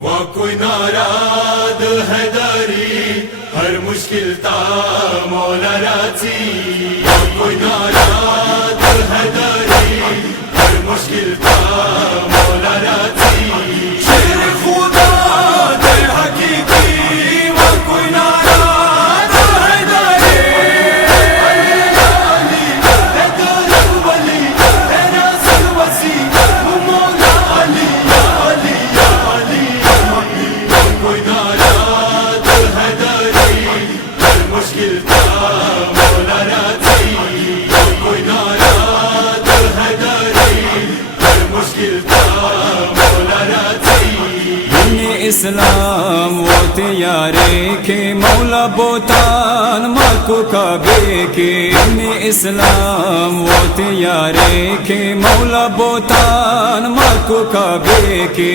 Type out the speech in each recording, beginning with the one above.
کوئی ناراد حیدری ہر مشکل تا مولا راضی کوئی ناراد حیدری ہر مشکل تا مولا راضی شیر خدا دے حقیقی کوئی ناراد حیدری علی حیدر ولی ہے ناصر وسیع مولا علی علی علی کوئی ناراد حیدری ہر مشکل تا مولا راضی کوئی ناراد حیدری ہر مشکل تا مولا راضی اسلام وہ تیارے کے مولا بوتان مکو کعبے کے اسلام وہ تیارے کے مولا بوتان مکو کعبے کے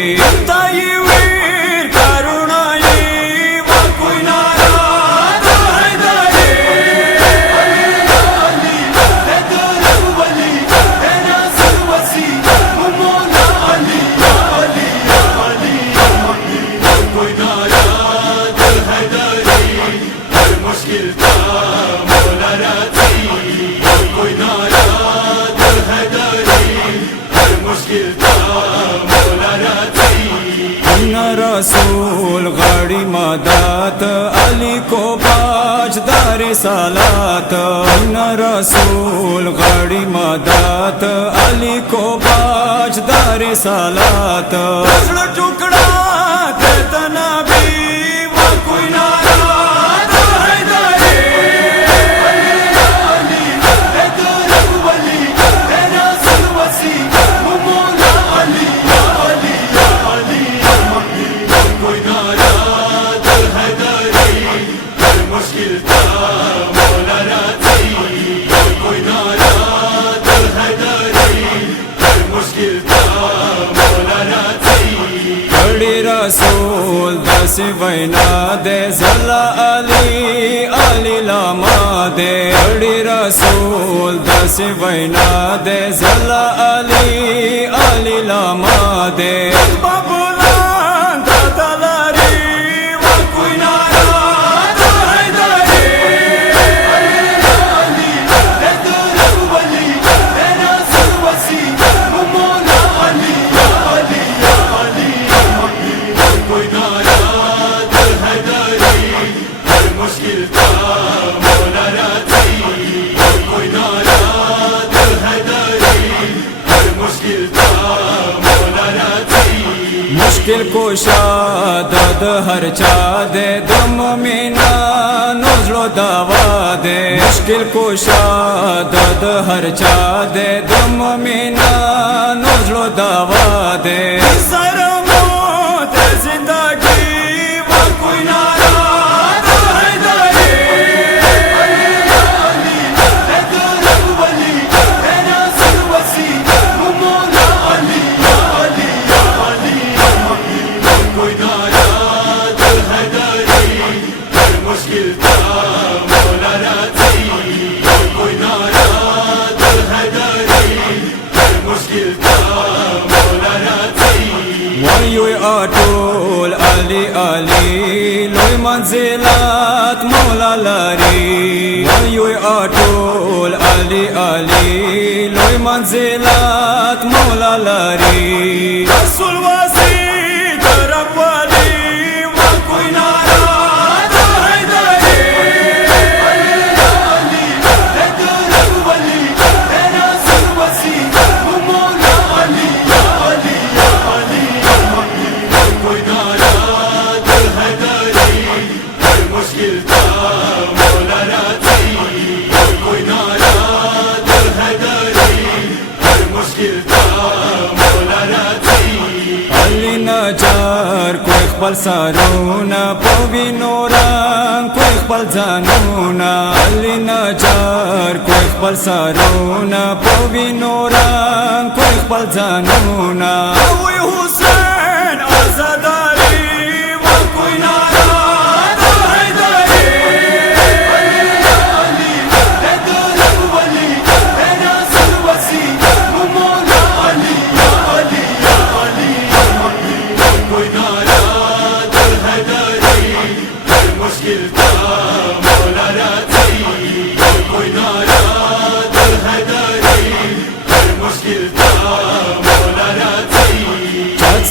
رسول غاڑی مدات علی کو باج دار سالات رسول غاڑی مدات علی کو باج دار سالات ٹکڑا دیتا نبی وہ کوئی ناراد حیدری علی حیدر ولی ہے ناصر وسیع مولا علی علی علی کوئی ناراد حیدری ہر مشکل تا مولا راضی کوئی ناراد حیدری ہر مشکل تا مولا راضی بڑی رسول دس وینا دے زلا علی علی لاما دے بڑی رسول دس وینا دے زلا علی علی لاما دے مشکل کوشا دد ہر چا دے دم مینا نوزلو دعوا دے مشکل کوشا دد ہر چا دے دم مینا نوزلو دعوا دے سر موت زندگی وہ کوئی ناراد حیدری علی حیدر ولی ہے ناصر وسیع مولا علی علی کوئی ناراد حیدری ہر مشکل تا مولا راضی کوئی ناراد حیدری ہر مشکل تا مولا راضی وایوی آٹول علی علی لوی منزلات مولا لاری وایوی آٹول علی علی لوی منزلات مولا لاری رسول وسیع نجار کوئی اقبال سارونا پوی نوران کوئی اقبال زانونا علی نجار کوئی اقبال سارونا پوی نوران کوئی اقبال زانونا اوی حسین آزاداری وہ کوئی ناراد حیدری علی حیدر ولی ہے ناصر وسیع مولا علی علی علی کوئی ناراد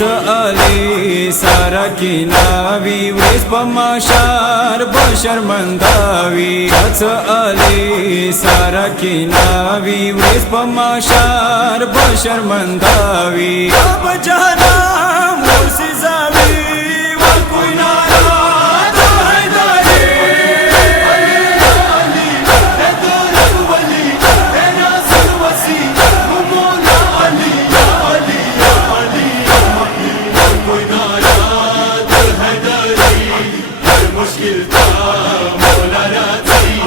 علی سارا کی ناوی ویس بماشار بشرمنداوی علی سارا کی ناوی ویس بماشار بشرمنداوی اب جانا مرسی زاوی وکوی ناراد حیداری علی ہے دولت ولی ہے ناصر وسیع مولا علی یا علی یا علی کوئی ناراض حیدری ہر مشکل تھا مولا راضی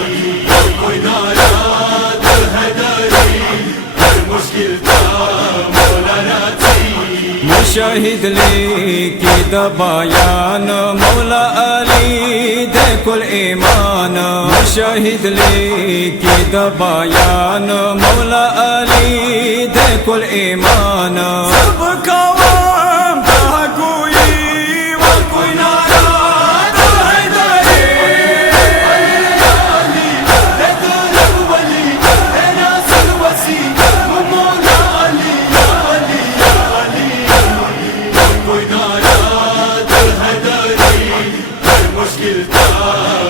کوئی ناراض حیدری ہر مشکل تھا مولا راضی مشاہد لی کی دبایان مولا علی دیکھل ایمان مشاہد لی کی دبایان مولا علی دیکھل ایمان سب قوم کا گوئی و کوئی ناراد حیدری علی ہے دولت ولی ہے ناصر وسیع مولا علی یا علی یا علی کوئی ناراض حیدری ہر مشکل تھا